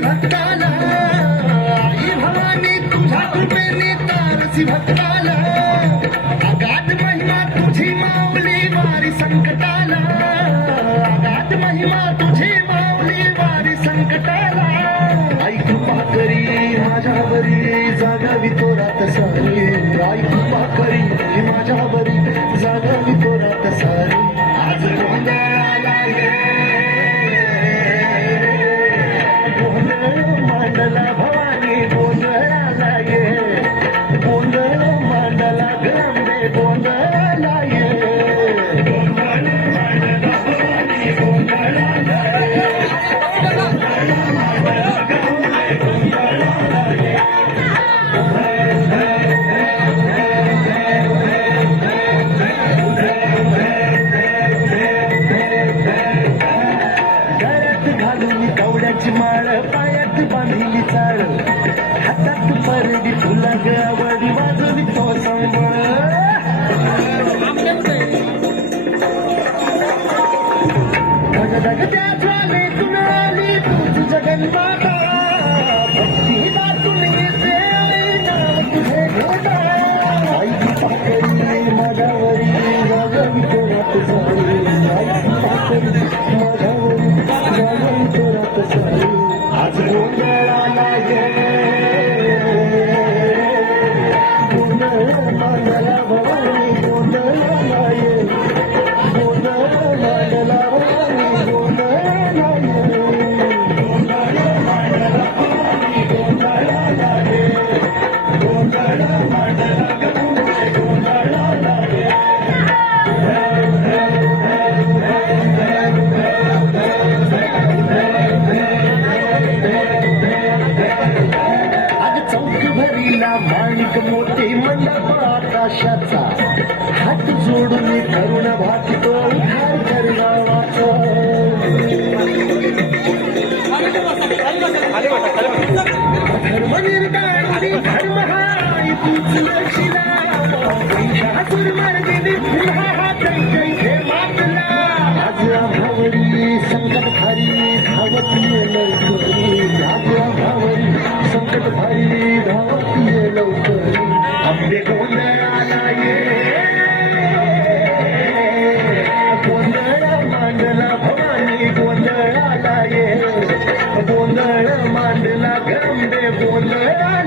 भक्ताला आई भवानी तुझ्या कृपेने तारसी भक्ताला अगाध महिमा तुझी माऊली वारी संकटाला अगाध महिमा तुझी माऊली वारी संकटाला आई कृपा करी माझ्यावरी जागावी तोरात सारी आई कृपा करी माझ्यावरी जागावी तोरात सारी आज गोंधळाला मांडला भवानी गोंधळाला ये गोंधळ मांडला गंबे गोंधळाला ये गळ्यात घालून कवड्याची माळ पायात बांधिली चाळ हातात परडी फुला गवडी वाजवी तो सांबळ धगधग त्या ज्वालेतून आली तूच जगन्माता भक्ती दातून येते आई नाव तुझे घोटा आई कृपा करी माझ्यावरी जागवी तोरात सारी आई कृपा करी माझ्यावरी जागवी तोरात सारी आज गोंधळाला ये गोंधळ मांडला भवानी गोंधळाला ये गोंधळ मांडला भवानी गोंधळाला ये गोंधळ मांडला भवानी गोंधळाला ये गोंधळ मांडला भवानी गोंधळाला ये माणिक मोठे मंडप आकाशाचा हात जोडून करुण भागतो उद्धार करणावाचा धर्म निर्दारी धर्म हाय तूच लक्षिला शासुर मार्गिनी पुन्हा कैसे मातला आज आभावरी संकट भारी धावत ये लवकरी आज आभावरी संकट भारी धावत ये लवकरी आंबे गोंधळाला ये गोंधळ मांडला भवानी गोंधळाला ये गोंधळ मांडला गंबे गोंधळाला